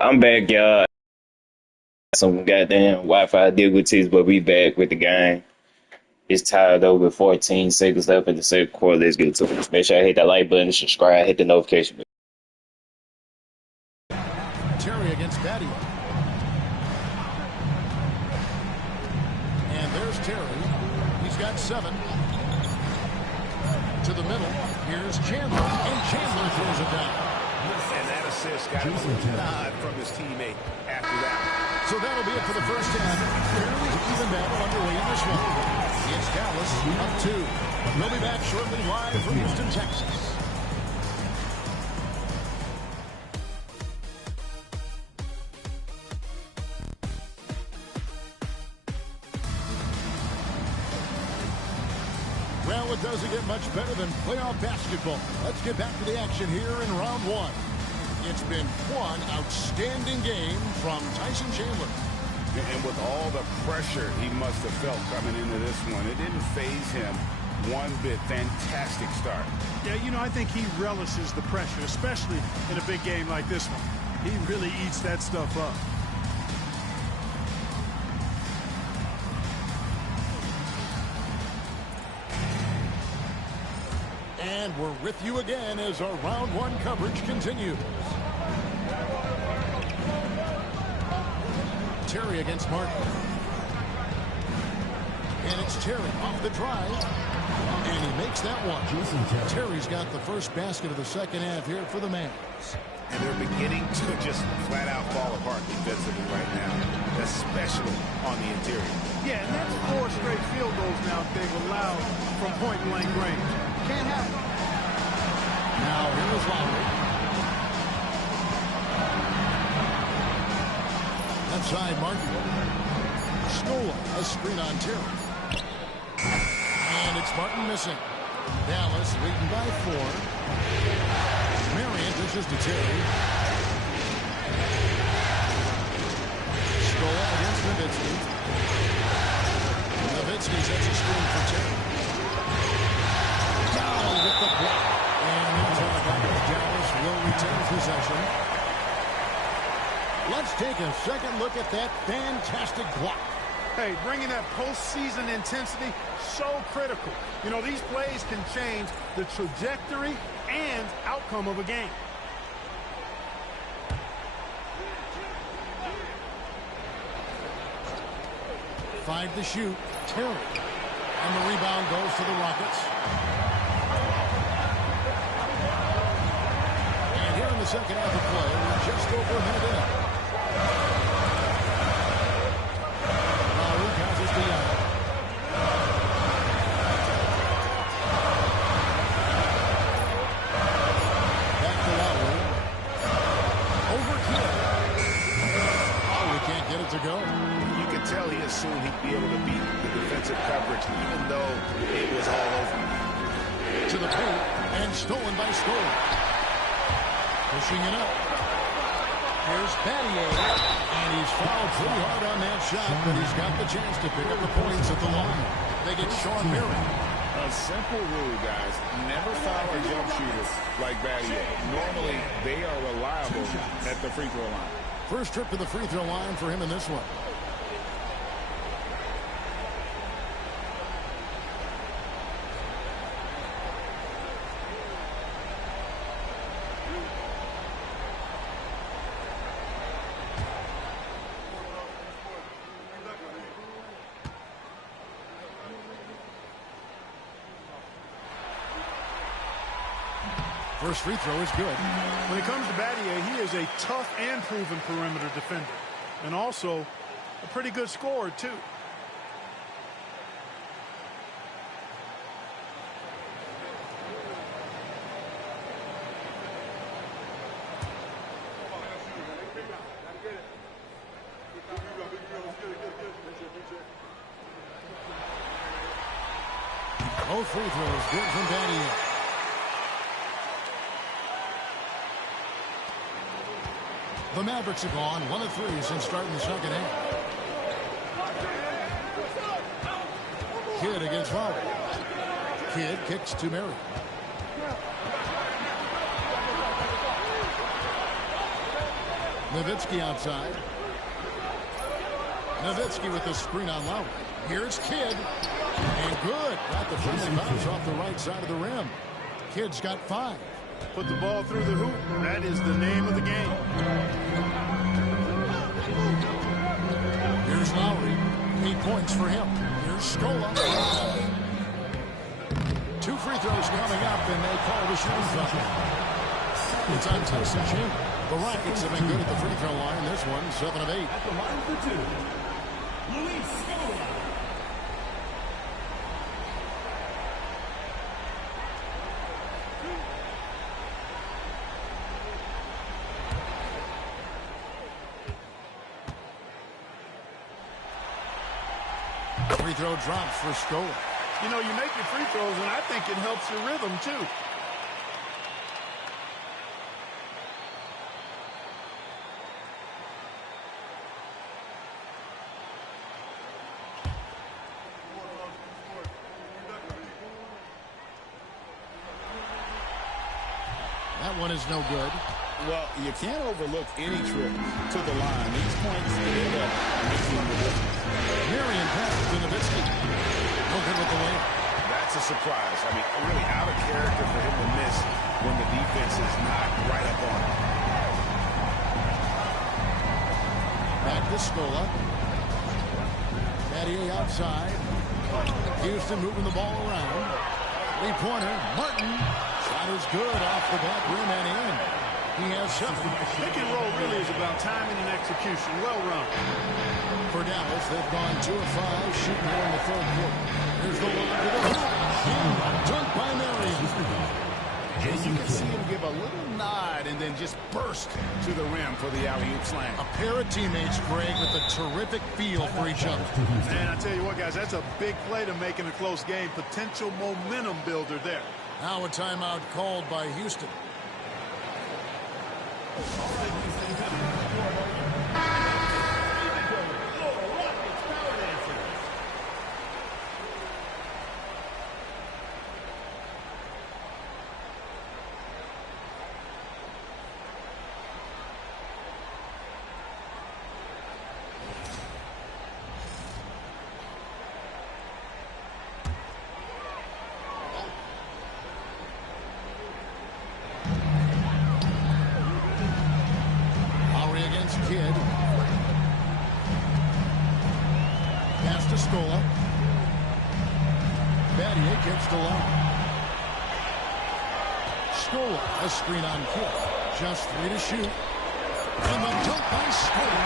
I'm back, y'all. Some goddamn Wi-Fi difficulties, but we back with the game. It's tied over 14 seconds left in the second quarter. Let's get to it. Make sure I hit that like button, subscribe, hit the notification bell. Terry against Battier. And there's Terry. He's got 7. To the middle. Here's Chandler. And Chandler throws it down. And that assist got a nod from his teammate after that. So that'll be it for the first half. Fairly even battle underway in this one. It's Dallas up 2. We'll be back shortly live from Houston, Texas. Well, it doesn't get much better than playoff basketball. Let's get back to the action here in round 1. It's been one outstanding game from Tyson Chandler. And with all the pressure he must have felt coming into this one, it didn't faze him one bit. Fantastic start. Yeah, you know, I think he relishes the pressure, especially in a big game like this one. He really eats that stuff up. And we're with you again as our round 1 coverage continues. Terry against Martin. And it's Terry off the drive. And he makes that one. Terry's got the first basket of the second half here for the Mavs. And they're beginning to just flat out fall apart defensively right now, especially on the interior. Yeah, and that's 4 straight field goals now they've allowed from point-blank range. Can't happen. Now here's Lowry. Left side, Martin. Stola, a screen on Terry. And it's Martin missing. Dallas leading by 4. Marion dishes to Terry. Stola against Nowitzki. Nowitzki sets a screen for Terry. Down with the block. And meantime, Dallas will retain possession. Let's take a second look at that fantastic block. Hey, bringing that postseason intensity, so critical. You know, these plays can change the trajectory and outcome of a game. Five to shoot. Terry. And the rebound goes to the Rockets. And here in the second half of play, we're just over a minute in. Lowry passes to Young. Back to Lowry. Overkill. Oh, we can't get it to go. You could tell he assumed he'd be able to beat the defensive coverage, even though it was all over. To the paint, and stolen by Stola. Pushing it up. Here's Battier. And he's fouled pretty hard on that shot, but he's got the chance to pick up the points at the line. They get Sean Marion. A simple rule, guys. Never foul a jump shooter like Battier. Normally, they are reliable at the free throw line. First trip to the free throw line for him in this one. First free throw is good. When it comes to Battier, he is a tough and proven perimeter defender. And also a pretty good scorer, too. Both free throws good from Battier. The Mavericks have gone 1 of 3 since starting the second half. Kidd against Lowry. Kidd kicks to Marion. Nowitzki outside. Nowitzki with the screen on Lowry. Here's Kidd. And good. Got the friendly bounce off the right side of the rim. Kidd's got 5. Put the ball through the hoop. That is the name of the game. Here's Lowry. 8 points for him. Here's Scola. 2 free throws coming up, and they call the shooting foul. It's on Tyson Chandler. The Rockets have been good at the free throw line. This one, 7 of 8. At the line for 2, Luis Scola. Free throw drops for Scola. You know, you make your free throws, and I think it helps your rhythm, too. That one is no good. Well, you can't overlook any trip to the line. These points end up making the difference. Marion passes to Nowitzki. No good with the layup. That's a surprise. I mean, really out of character for him to miss when the defense is not right up on him. Back to Scola. Battier outside. Houston moving the ball around. 3-pointer. Martin. Shot is good off the back rim and in. He has 7. Pick and roll really is about timing and execution. Well run. For Dallas, they've gone 2 of 5 shooting here in the third quarter. Here's the lob to the hoop. And dunked by Marion. And you can see him give a little nod and then just burst to the rim for the alley-oop slam. A pair of teammates, Greg, with a terrific feel for each other. Man, I tell you what, guys, that's a big play to make in a close game. Potential momentum builder there. Now a timeout called by Houston. Kidd. Pass to Scola. Battier gets the line. Scola, a screen on Kidd. Just 3 to shoot. And the dunk by Scola.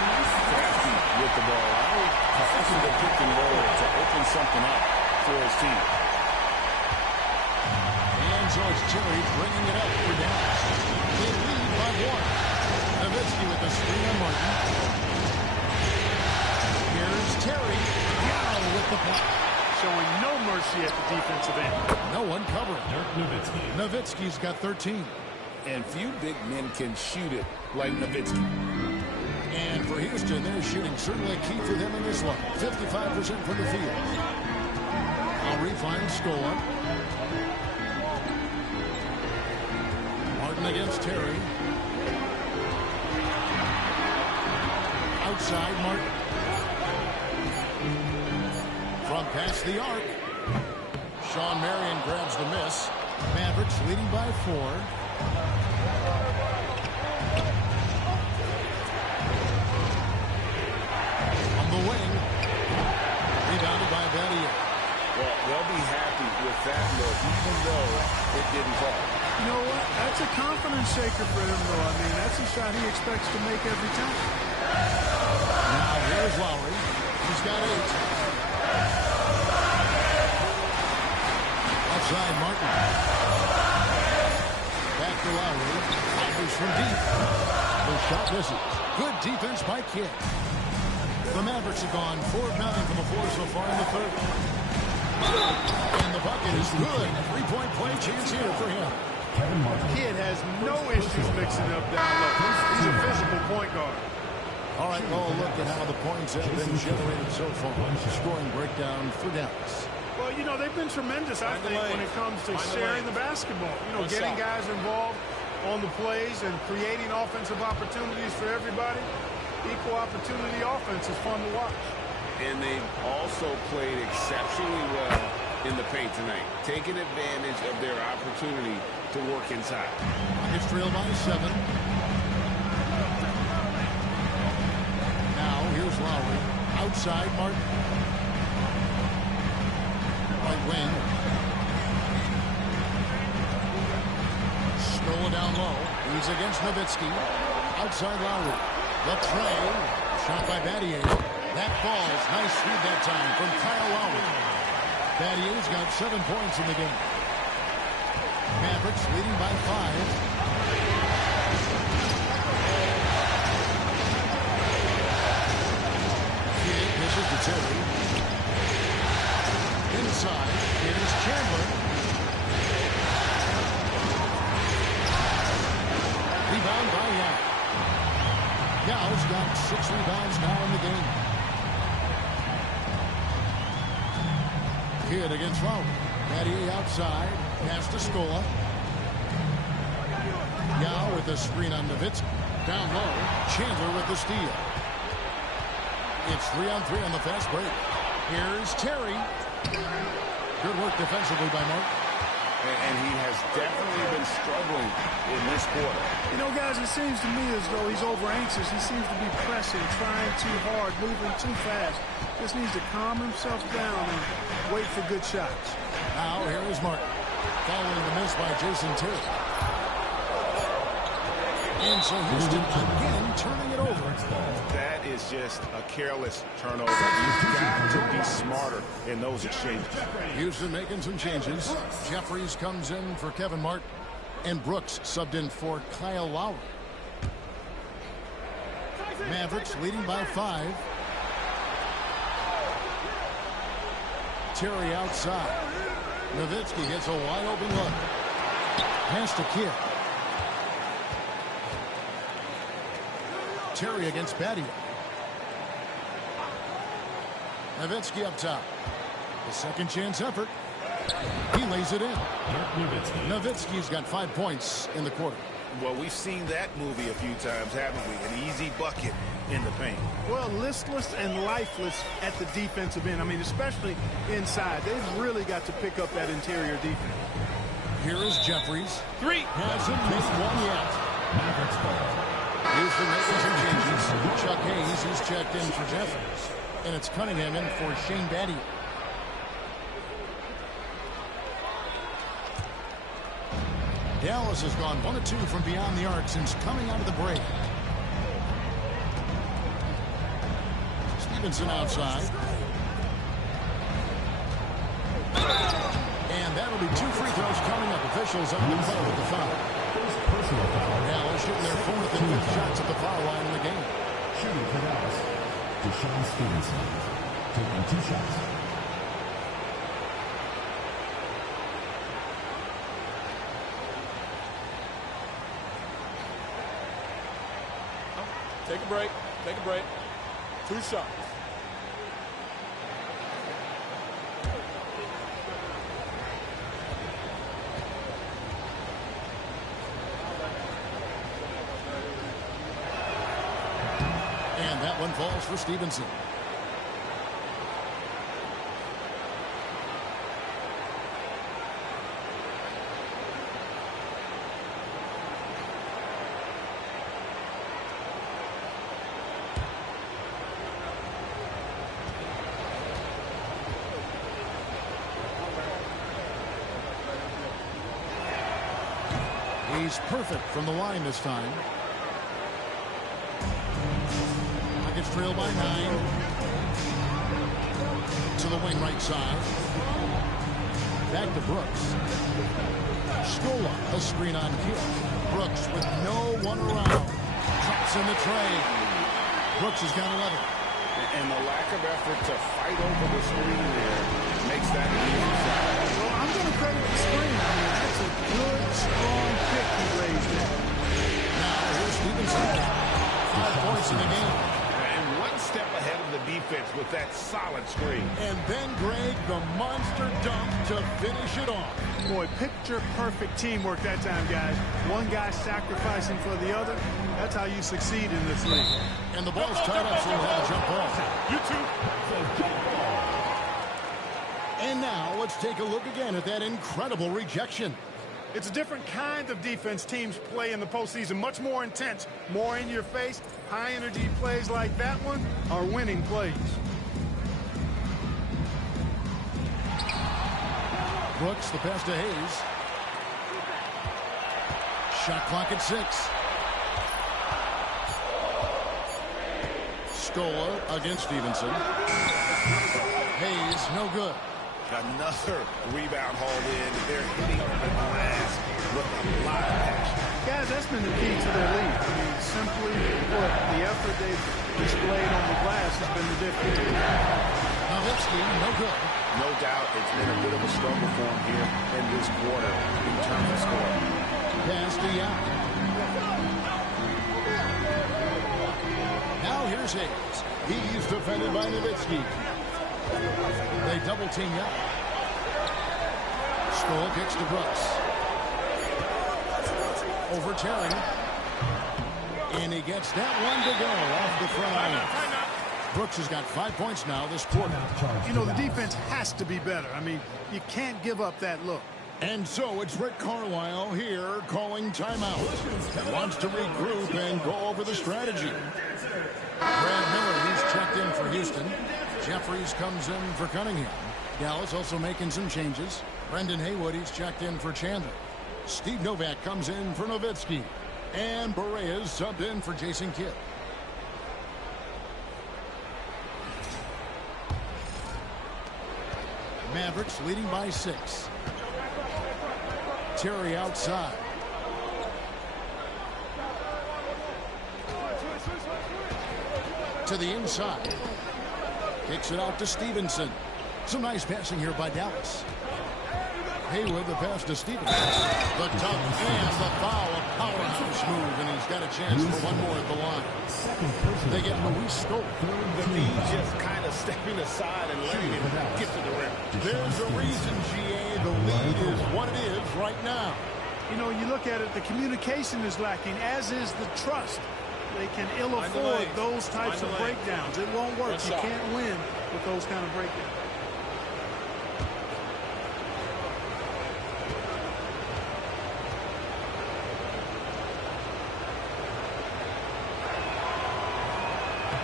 With the ball out. Passing the pick and roll to open something up for his team. And George Terry bringing it up for Dallas. They lead by 1. Nowitzki with the screen on Martin. Here's Terry. Down with the block. Showing no mercy at the defensive end. No one covering. Dirk Nowitzki. Nowitzki's got 13. And few big men can shoot it like Nowitzki. And for Houston, their shooting certainly key for them in this one. 55% from the field. Lowry finds Scola. Martin against Terry. Outside Martin. From past the arc. Sean Marion grabs the miss. Mavericks leading by 4. On the wing. Rebounded by Battier. Well, they'll be happy with that look, even though it didn't fall. You know what? That's a confidence shaker for him, though. I mean, that's a shot he expects to make every time. Now here's Lowry. He's got 8. Outside Martin. Back to Lowry. Fires from deep. The shot misses. Good defense by Kidd. The Mavericks have gone 4 of 9 from the floor so far in the third. And the bucket is good. 3-point play chance here for him. Kevin Martin. Kidd has no issues mixing up down low. He's a physical point guard. All right, well, look at how the points have been generated so far. Scoring breakdown for Dallas. Well, you know, they've been tremendous, I think, when it comes to sharing the basketball. You know, getting guys involved on the plays and creating offensive opportunities for everybody. Equal opportunity offense is fun to watch. And they've also played exceptionally well in the paint tonight, taking advantage of their opportunity to work inside. It's trailed by 7. Now here's Lowry. Outside, Martin. Right wing. Stolen down low. He's against Nowitzki. Outside Lowry. The tray. Shot by Battier. That falls. Nice feed that time from Kyle Lowry. Battier's got 7 points in the game. Mavericks leading by 5. Kidd misses to Terry. Inside, here's Chandler. Rebound by Yao. Yao's got 6 rebounds now in the game. Kidd against Lowry. Battier outside. Pass to Scola. Yao with the screen on Nowitzki. Down low. Chandler with the steal. It's 3-on-3 on the fast break. Here's Terry. Good work defensively by Mark. And he has definitely been struggling in this quarter. You know, guys, it seems to me as though he's over-anxious. He seems to be pressing, trying too hard, moving too fast. Just needs to calm himself down and wait for good shots. Now, here is Martin. Following the miss by Jason Terry. And so Houston again turning it over. That is just a careless turnover. You've got to be smarter in those exchanges. Houston making some changes. Jeffries comes in for Kevin Martin. And Brooks subbed in for Kyle Lowry. Mavericks leading by 5. Terry outside. Nowitzki gets a wide open look. Pass to Kidd. Terry against Battier. Nowitzki up top. The second chance effort. He lays it in. Nowitzki's got 5 points in the quarter. Well, we've seen that movie a few times, haven't we? An easy bucket in the paint. Well, listless and lifeless at the defensive end. I mean, especially inside. They've really got to pick up that interior defense. Here is Jeffries. 3. Hasn't made one yet. Houston making some changes. Chuck Hayes, he's checked in for Jeffries. And it's Cunningham in for Shane Battier. Dallas has gone 1 of 2 from beyond the arc since coming out of the break. Stevenson outside. And that'll be 2 free throws coming up. Officials on the play with the foul. Dallas shooting their 4th and 5th shots at the foul line in the game. Shooting for Dallas, Deshaun Stevenson, taking 2 shots. Take a break. Take a break. 2 shots. And that one falls for Stevenson. He's perfect from the line this time. Nuggets trail by 9. To the wing right side. Back to Brooks. Scola, a screen on Kidd. Brooks with no one around. Drops in the tray. Brooks has got 11. And the lack of effort to fight over the screen there makes that an easy shot. Well, I'm going to credit the screen. I mean, that's a good, strong pick he raised there. Now here's Stevenson. 5 points in the game. And once step ahead of the defense with that solid screen. And then, Greg, the monster dunk to finish it off. Boy, picture-perfect teamwork that time, guys. One guy sacrificing for the other. That's how you succeed in this league. And the ball's tied up, so we'll have a jump ball. You two. And now let's take a look again at that incredible rejection. It's a different kind of defense teams play in the postseason. Much more intense, more in your face. High-energy plays like that one are winning plays. Brooks, the pass to Hayes. Shot clock at 6. Scola against Stevenson. Hayes, no good. Another rebound hauled in. They're hitting the glass with a lot of passion. Guys, that's been the key to their lead. I mean, simply put, the effort they've displayed on the glass has been the difference. Nowitzki, no good. No doubt it's been a bit of a struggle for him here in this quarter in terms of scoring. Pass to Yap. Now here's Hayes. He's defended by Nowitzki. They double team Yap. Stoll kicks to Brooks. Over Terry. And he gets that one to go off the front iron. Brooks has got 5 points now this quarter. You know, the defense has to be better. I mean, you can't give up that look. And so it's Rick Carlisle here calling timeout. He wants to regroup and go over the strategy. Brad Miller, he's checked in for Houston. Jeffries comes in for Cunningham. Dallas also making some changes. Brendan Haywood, he's checked in for Chandler. Steve Novak comes in for Nowitzki. And Berea's subbed in for Jason Kidd. Mavericks leading by 6. Terry outside. To the inside. Kicks it out to Stevenson. Some nice passing here by Dallas. Haywood, the pass to Stevenson. The dunk and the foul. A powerhouse move, and he's got a chance for one more at the line. They get Luis Scola. The lead just kind of stepping aside and letting him get to the rim. There's a reason, GA. The lead is what it is right now. You know, you look at it, the communication is lacking, as is the trust. They can ill afford those types of breakdowns. It won't work. You can't win with those kind of breakdowns.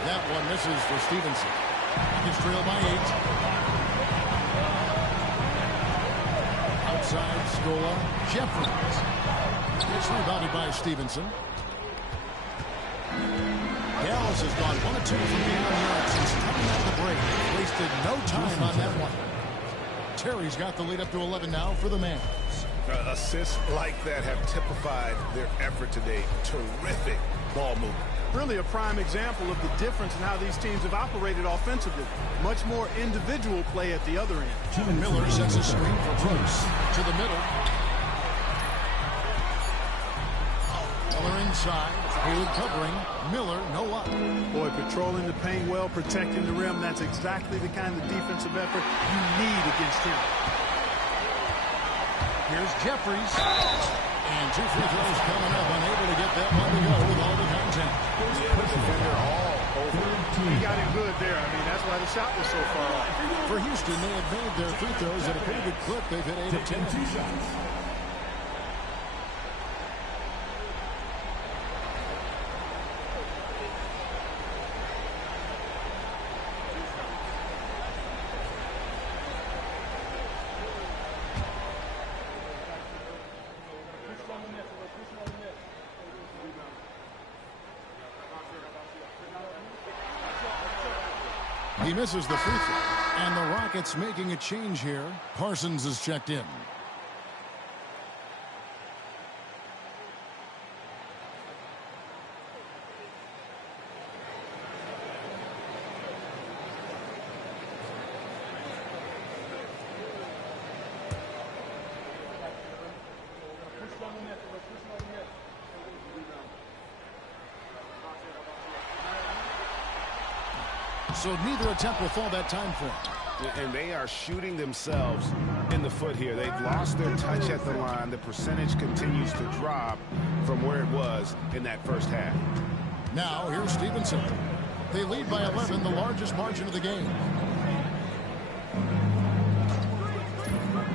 That one misses for Stevenson. He's trailed by 8. Outside, Scola. Jeffries. It's rebounded by Stevenson. Dallas has gone 1 of 2 from beyond the arc since coming out of the break. Wasted no time on that one. Terry's got the lead up to 11 now for the Mavs. Assists like that have typified their effort today. Terrific ball movement. Really a prime example of the difference in how these teams have operated offensively. Much more individual play at the other end. Miller sets a screen for Brooks. To the middle. Miller inside. Haywood covering. Miller, no luck. Boy, patrolling the paint well, protecting the rim. That's exactly the kind of defensive effort you need against him. Here's Jeffries. And 2 free throws coming up. Unable to get that one to go with all the contact. He got him good there. I mean, that's why the shot was so far off. For Houston, they have made their free throws at a pretty good clip. They've hit 8 of 10. He misses the free throw. And the Rockets making a change here. Parsons is checked in. So neither attempt will fall that time for him. And they are shooting themselves in the foot here. They've lost their touch at the line. The percentage continues to drop from where it was in that first half. Now, here's Stevenson. They lead by 11, the largest margin of the game.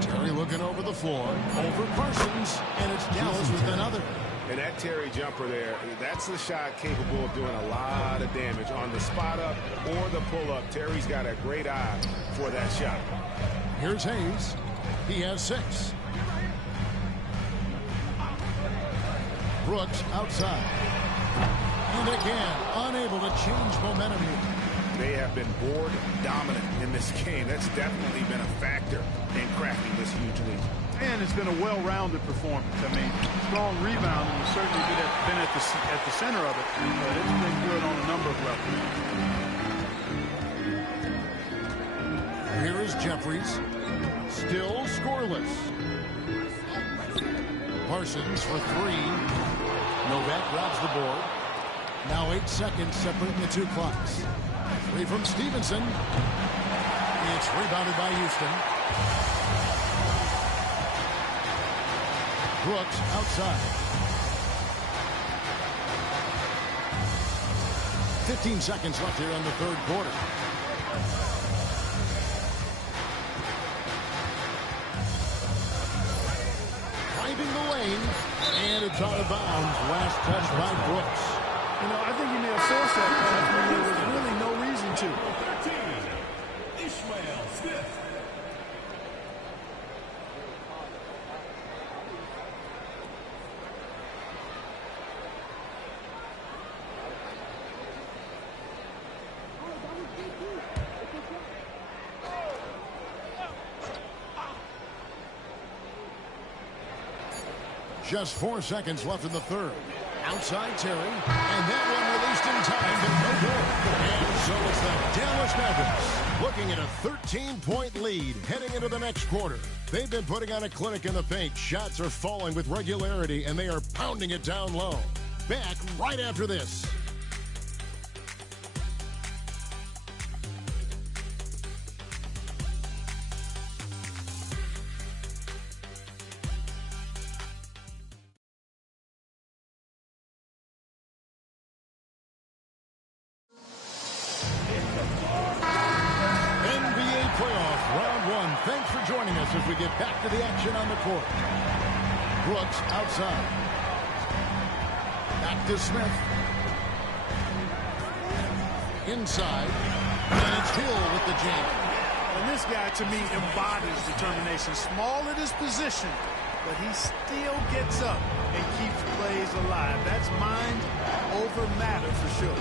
Terry looking over the floor. Over Parsons, and it's Dallas with another. And that Terry jumper there, that's the shot capable of doing a lot of damage. On the spot up or the pull up, Terry's got a great eye for that shot. Here's Hayes. He has 6. Brooks outside. And again, unable to change momentum here. They have been board dominant in this game. That's definitely been a factor in cracking this huge lead. And it's been a well-rounded performance. I mean, strong rebounding has certainly been at the center of it, but it's been good on a number of levels. Here is Jeffries. Still scoreless. Parsons for 3. Novak grabs the board. Now 8 seconds separating the 2 clocks. 3 from Stevenson. It's rebounded by Houston. Brooks outside. 15 seconds left here in the third quarter. Finding the lane, and it's out of bounds. Last touch by Brooks. You know, I think he may have forced that pass when there was really no reason to. Ishmael Smith. Just 4 seconds left in the third. Outside Terry, and that one released in time, but no good. And so it's the Dallas Mavericks looking at a 13-point lead heading into the next quarter. They've been putting on a clinic in the paint. Shots are falling with regularity, and they are pounding it down low. Back right after this. Thanks for joining us as we get back to the action on the court. Brooks outside. Back to Smith. Inside. And it's Hill with the jam. And this guy, to me, embodies determination. Small at his position, but he still gets up and keeps plays alive. That's mind over matter for sure.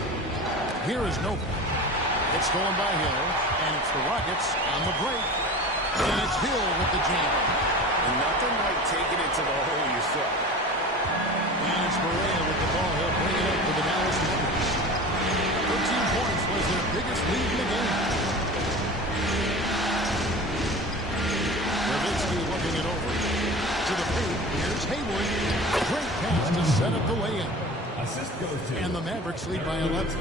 Here is Novak. It's stolen by Hill, and it's the Rockets on the break. And it's Hill with the jam. And nothing like taking it to the hole yourself. And it's Barea with the ball. He'll bring it up for the Dallas Mavericks. 13 points was their biggest lead in the game. Nowitzki looking it over. To the paint. Here's Hayward. Great pass to set up the lay-in. Assist goes to. And the Mavericks lead by 11.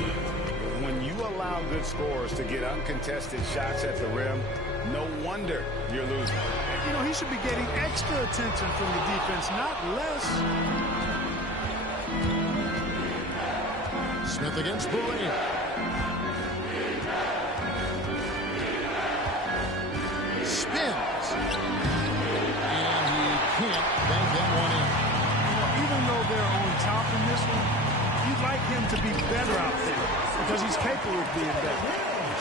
When you allow good scorers to get uncontested shots at the rim, no wonder you're losing. You know, he should be getting extra attention from the defense, not less. Smith against Barea. Spins. And he can't bank that one in. Even though they're on top in this one, you'd like him to be better out there because he's capable of being better.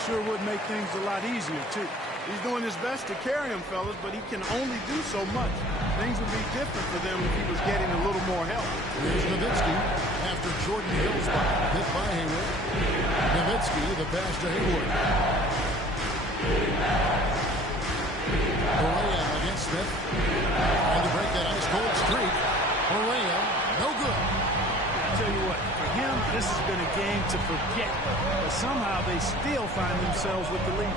Sure would make things a lot easier, too. He's doing his best to carry him, fellas, but he can only do so much. Things would be different for them if he was getting a little more help. Here's Nowitzki after Jordan Hill's hit by Hayward. Nowitzki, the pass to Hayward. Barea against Smith. Trying to break that ice-cold streak. Barea, no good. I'll tell you what, for him, this has been a game to forget. But somehow they still find themselves with the lead.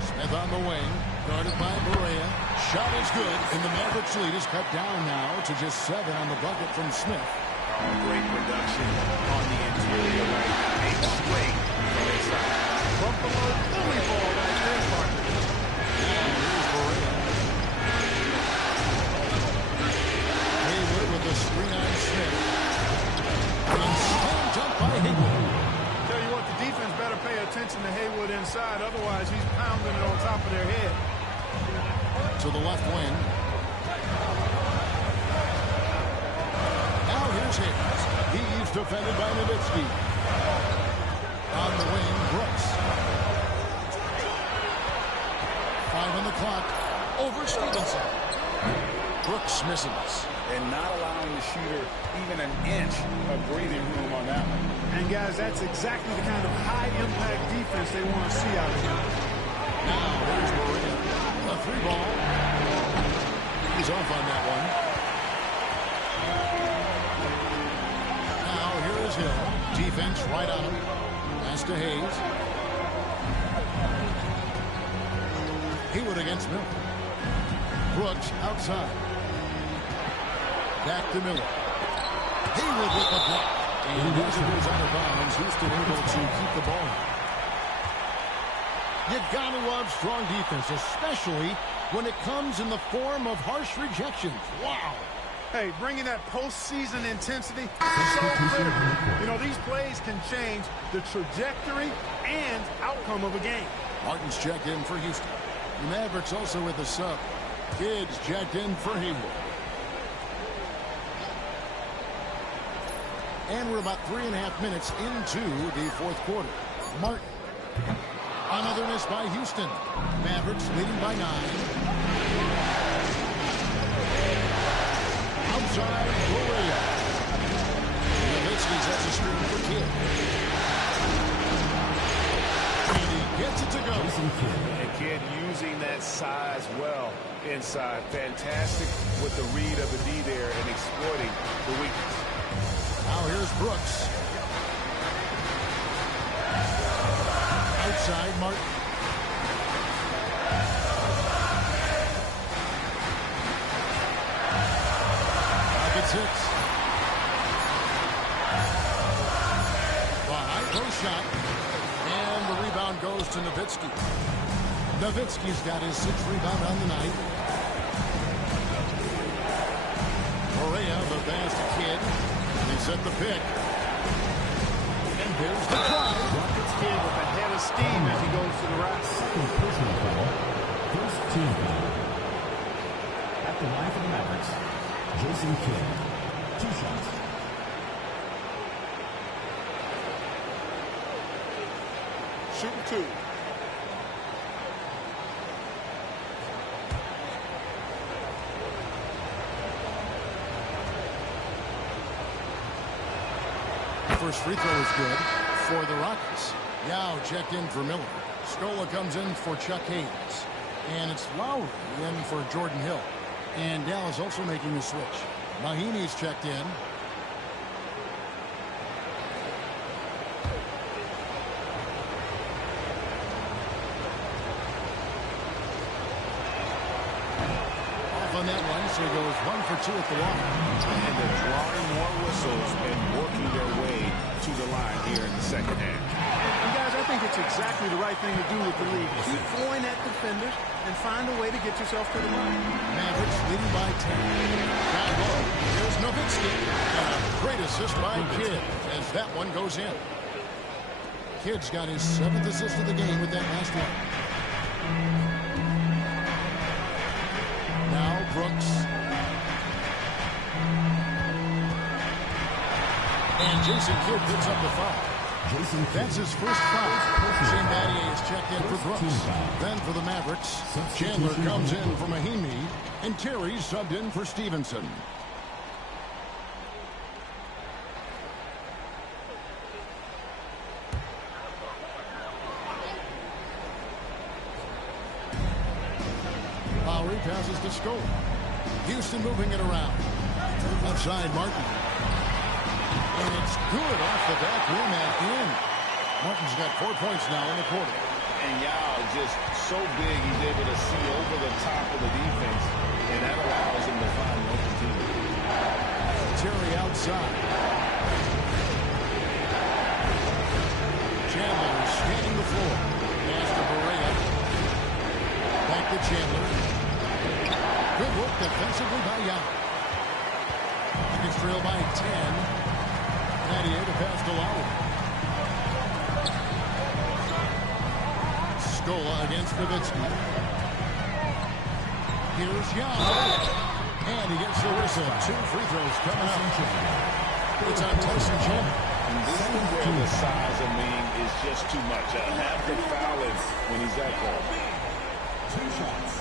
Smith on the wing, guarded by Barea. Shot is good, and the Mavericks lead is cut down now to just 7 on the bucket from Smith. Great production on the interior better pay attention to Haywood inside. Otherwise, he's pounding it on top of their head. To the left wing. Now here's Hayes. He's defended by Nowitzki. On the wing, Brooks. 5 on the clock. Over Stevenson. Brooks misses. And not allowing the shooter even an inch of breathing room on that one. And, guys, that's exactly the kind of high-impact defense they want to see out of him. Now here's Maria. A 3-ball. He's off on that one. Now here is Hill. Defense right on him. Pass to Hayes. Haywood against Miller. Brooks outside. Back to Miller. Haywood with the block. And as it goes out of bounds, Houston able to keep the ball. You gotta love strong defense, especially when it comes in the form of harsh rejections. Wow. Hey, bringing that postseason intensity is so critical. You know, these plays can change the trajectory and outcome of a game. Martin's checked in for Houston. The Mavericks also with a sub. Kids checked in for Haywood. And we're about 3.5 minutes into the fourth quarter. Martin. Another miss by Houston. Mavericks leading by 9. Outside, Correa. Nowitzki's has a screen for Kidd. And he gets it to go. And Kidd using that size well inside. Fantastic with the read of the D there and exploiting the weakness. Now here's Brooks. Outside, Martin. Rockets hits. The high post shot. And the rebound goes to Nowitzki. Nowitzki's got his 6th rebound on the night. Correa, the pass to Kidd. He set the pick. And there's the try. Rockets Kidd with a head of steam as he goes to the rack. Personal foul. First team foul. At the line for the Mavericks, Jason Kidd. 2 shots. Shooting 2. First free throw is good for the Rockets. Yao checked in for Miller. Scola comes in for Chuck Hayes. And it's Lowry in for Jordan Hill. And Dallas also making the switch. Mahinmi's checked in. Off on that one, so he goes 1 for 2 at the line. And they're drawing more whistles and working their way to the line here in the second half. And guys, I think it's exactly the right thing to do with the lead. Keep going at defenders and find a way to get yourself to the line. Mavericks leading by 10. Down low. Here's Nowitzki. And a great assist by Kidd as that one goes in. Kidd's got his 7th assist of the game with that last one. Now Brooks. And Jason Kidd picks up the foul. That's his first foul. Shane Battier is checked in for Brooks. Then for the Mavericks, Chandler comes in for Mahinmi, and Terry subbed in for Stevenson. Lowry passes to Scola. Houston moving it around. Outside Martin. And it's good off the back rim at the end. Martin's got 4 points now in the quarter. And Yao just so big he's able to see over the top of the defense, and that allows him to find an open team. Terry outside. Chandler is scanning the floor. Pass to Correa. Back to Chandler. Good work defensively by Yao. It's trailed by 10. Battier to pass to Lowry. Scola against Nowitzki. Here's Young. And he gets the whistle. 2 free throws coming up. It's on Tyson Chandler. And this is where the size of Ming is just too much. Have to foul him when he's that close. 2 shots.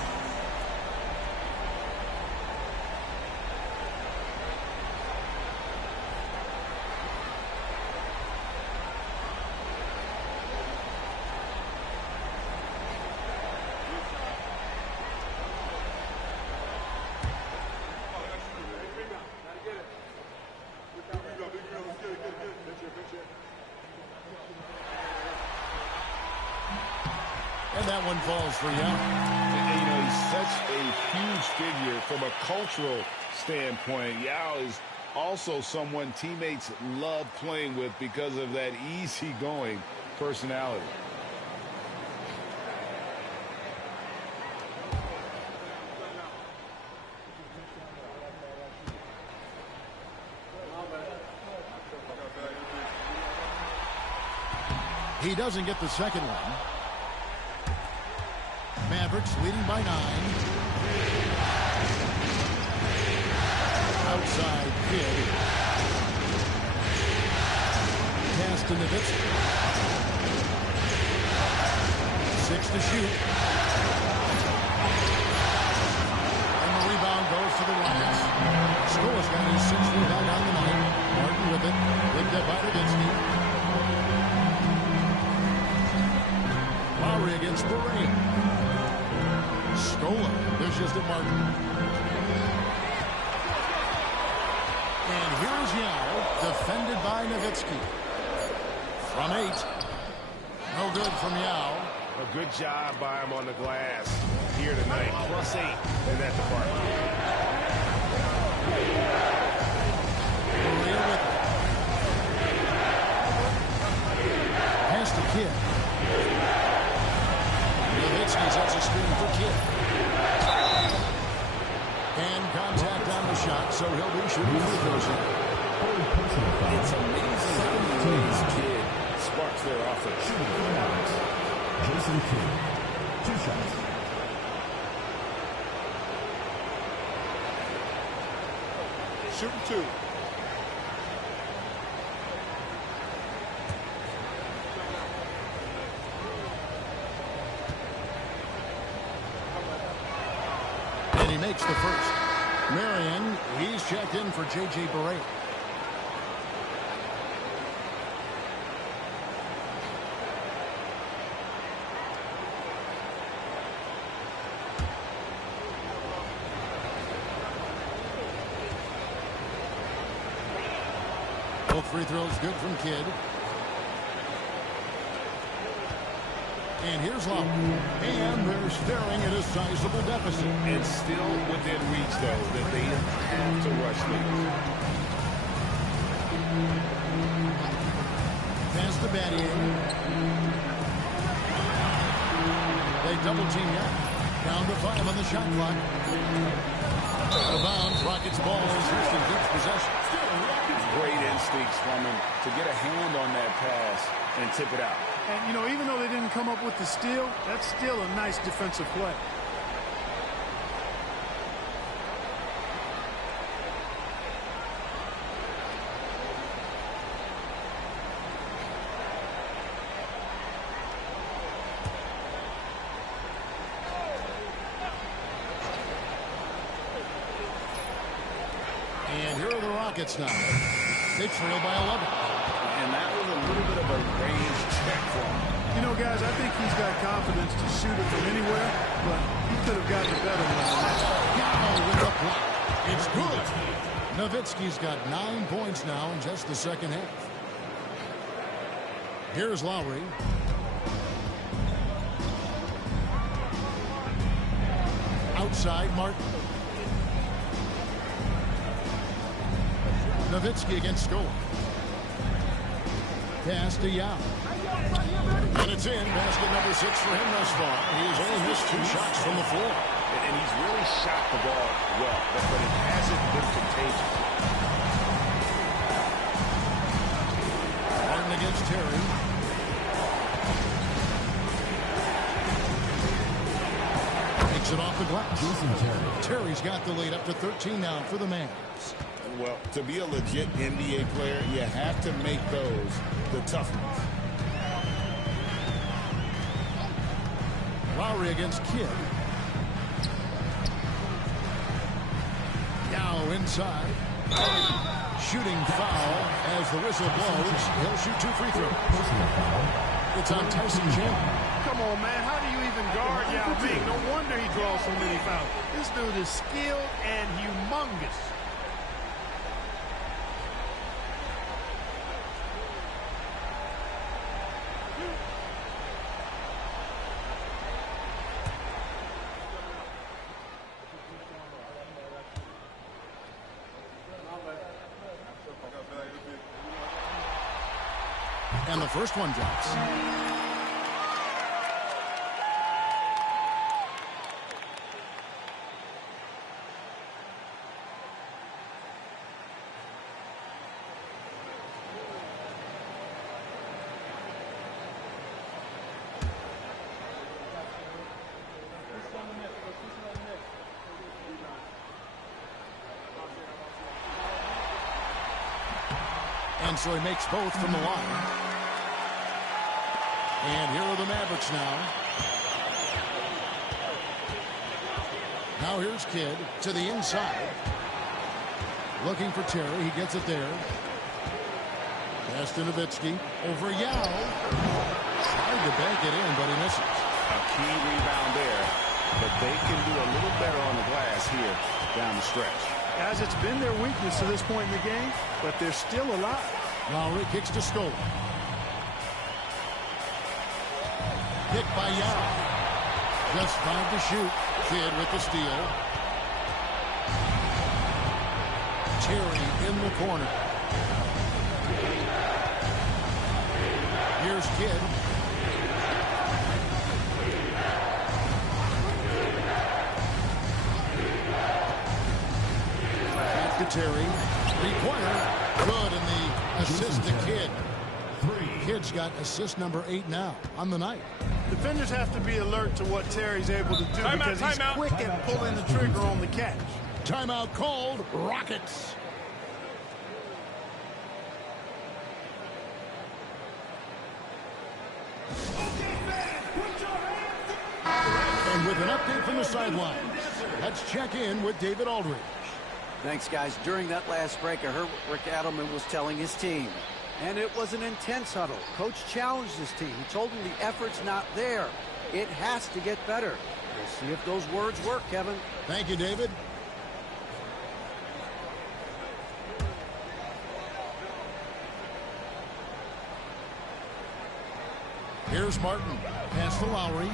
And that one falls for Young. And, you know, he's such a huge figure from a cultural standpoint. Yao is also someone teammates love playing with because of that easygoing personality. He doesn't get the second one. Mavericks leading by 9. Outside Kidd. Pass to Nowitzki. 6 to shoot. And the rebound goes to the Rockets. Scola's got his 6th rebound on the night. Martin with it. Picked up by Nowitzki. Lowry against Barea. Scola dishes to Martin. And here's Yao, defended by Nowitzki. From 8. No good from Yao. A good job by him on the glass here tonight. +8 in that department. Barea with it. Pass to Kidd. Nowitzki sets a screen for Kidd. And contact on the shot, so he'll be shooting free throws. It's amazing how many ways Kidd sparks their offense. Jason Kidd, 2 shots. Shooting 2. And he makes the first. Marion, he's checked in for J.J. Barea. Both free throws good from Kidd. And here's Lowry. And they're staring at a sizable deficit. And still within reach, though, that they have to rush lead. Pass to Battier. They double team Young. Down to 5 on the shot clock. Out of bounds. Rockets ball as Houston keeps possession. Great instincts from him to get a hand on that pass and tip it out. And, you know, even though they didn't come up with the steal, that's still a nice defensive play. And here are the Rockets now. They trail by 11. And that was a little bit of a range check for him. You know, guys, I think he's got confidence to shoot it from anywhere, but he could have gotten a better one than that. Yao with the block. It's good. Nowitzki's got 9 points now in just the second half. Here's Lowry. Outside Martin. Nowitzki against Scola. Pass to Yao. And it's in. Basket number 6 for him thus far. He has only missed 2 shots from the floor. And he's really shot the ball well, but it hasn't been contagious. Martin against Terry. the glass. Jason Terry. Terry's got the lead up to 13 now for the Mavs. Well, to be a legit NBA player, you have to make those the tough ones. Lowry against Kidd. Now inside. Shooting foul as the whistle blows. He'll shoot 2 free throws. Personal foul. It's on Tyson Chandler. Come on, man. How do you even guard Yao Ming? No wonder he draws so many fouls. This dude is skilled and humongous. And the first one drops. And so he makes both from the line. And here are the Mavericks now. Now here's Kidd to the inside. Looking for Terry. He gets it there. Pass to Nowitzki. Over Yao. Tried to bank it in, but he misses. A key rebound there. But they can do a little better on the glass here down the stretch. Guys, it's been their weakness to this point in the game, but they're still alive. Lowry kicks to Scola. Pick by Yao. Just 5 to shoot. Kidd with the steal. Terry in the corner. Here's Kidd. Back to Terry. 3-pointer. Good, and the assist to Kidd. Kidd's got assist number 8 now on the night. Defenders have to be alert to what Terry's able to do because he's quick at pulling the trigger on the catch. Timeout called. Rockets. And with an update from the sideline, let's check in with David Aldridge. Thanks, guys. During that last break, I heard what Rick Adelman was telling his team. And it was an intense huddle. Coach challenged his team. He told them the effort's not there. It has to get better. We'll see if those words work, Kevin. Thank you, David. Here's Martin. Pass to Lowry.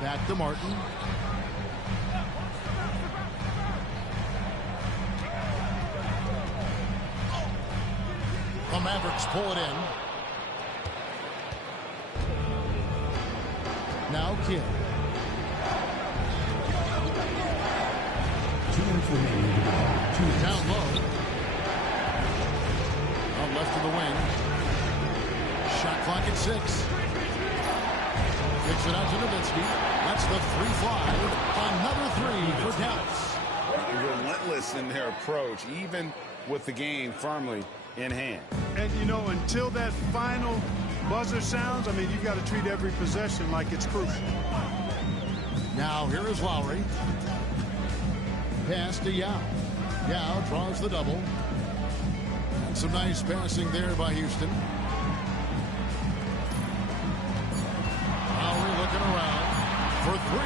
Back to Martin. The Mavericks pull it in. Now Kidd. 2 minutes remaining. Down low. Out left to the wing. Shot clock at 6. Kicks it out to Nowitzki. That's the 3-5. Another 3 for Dallas. Relentless in their approach, even with the game firmly in hand. And, you know, until that final buzzer sounds, I mean, you've got to treat every possession like it's crucial. Now here is Lowry. Pass to Yao. Yao draws the double. And some nice passing there by Houston. Lowry looking around for 3.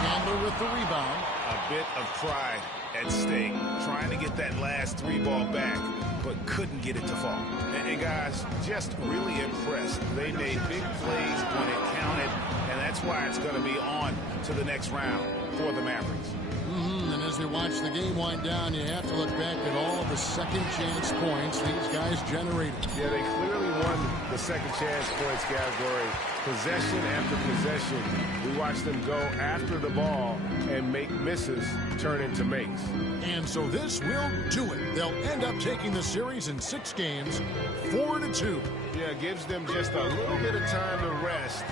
Chandler with the rebound. A bit of pride at stake, trying to get that last 3 ball back, but couldn't get it to fall. And guys, just really impressed. They made big plays when it counted, and that's why it's going to be on to the next round for the Mavericks. And as we watch the game wind down, you have to look back at all of the second chance points these guys generated. Yeah, they clearly won the second chance points category. Possession after possession, we watched them go after the ball and make misses turn into makes. And so this will do it. They'll end up taking the series in 6 games, 4-2. Yeah, it gives them just a little bit of time to rest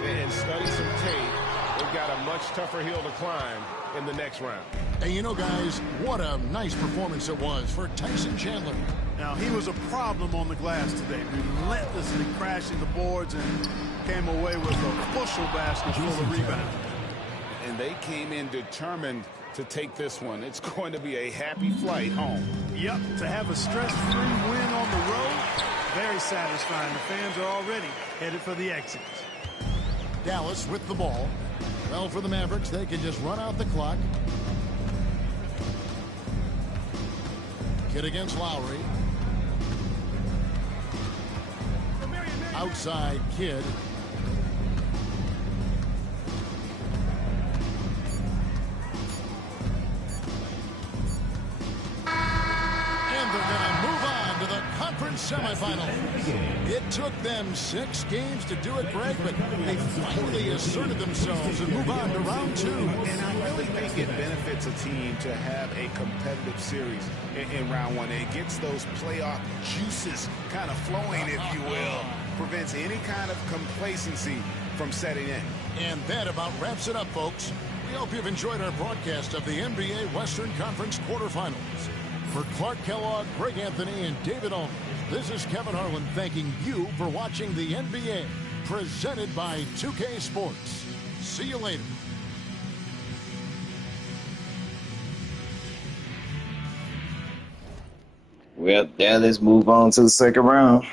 and study some tape they've got a much tougher hill to climb in the next round. And you know, guys, what a nice performance it was for Tyson Chandler. Now, he was a problem on the glass today, relentlessly crashing the boards and came away with a bushel basket full of rebounds. And they came in determined to take this one. It's going to be a happy flight home. Yep, to have a stress-free win on the road, very satisfying. The fans are already headed for the exits. Dallas with the ball. Well, for the Mavericks, they can just run out the clock. Kidd against Lowry. Outside Kidd. And they're going to move on to the conference semifinal. It took them 6 games to do it, Greg, but they finally asserted themselves and move on to round 2. And I really think it benefits a team to have a competitive series in round 1. It gets those playoff juices kind of flowing, if you will. Prevents any kind of complacency from setting in. And that about wraps it up, folks. We hope you've enjoyed our broadcast of the NBA Western Conference quarterfinals. For Clark Kellogg, Greg Anthony, and David Aldridge, this is Kevin Harlan thanking you for watching the NBA, presented by 2K Sports. See you later. Well, now let's move on to the second round.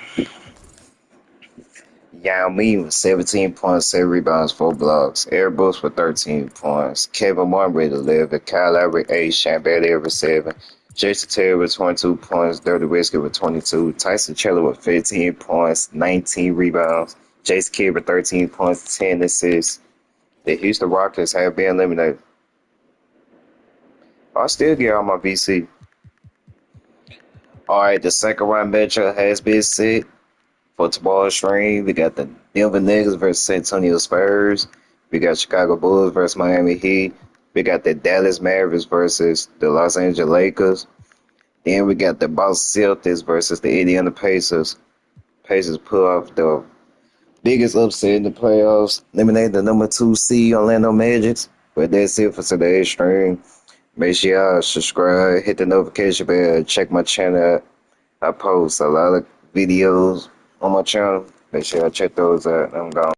Yao Ming with 17 points, 7 rebounds, 4 blocks. Eric Brooks with 13 points. Kevin Martin with 11. Kyle Lowry 8. Shane Bailey with 7. Jason Terry with 22 points. Dirty Whiskey with 22. Tyson Chandler with 15 points, 19 rebounds. Jason Kidd with 13 points, 10 assists. The Houston Rockets have been eliminated. I still get all my VC. All right, the second round matchup has been set for tomorrow's stream. We got the Denver Nuggets versus San Antonio Spurs. We got Chicago Bulls versus Miami Heat. We got the Dallas Mavericks versus the Los Angeles Lakers. Then we got the Boston Celtics versus the Indiana Pacers. Pacers pull off the biggest upset in the playoffs, eliminating the number 2 seed Orlando Magic. But that's it for today's stream. Make sure y'all subscribe, hit the notification bell, check my channel out. I post a lot of videos on my channel. Make sure y'all check those out. I'm gone.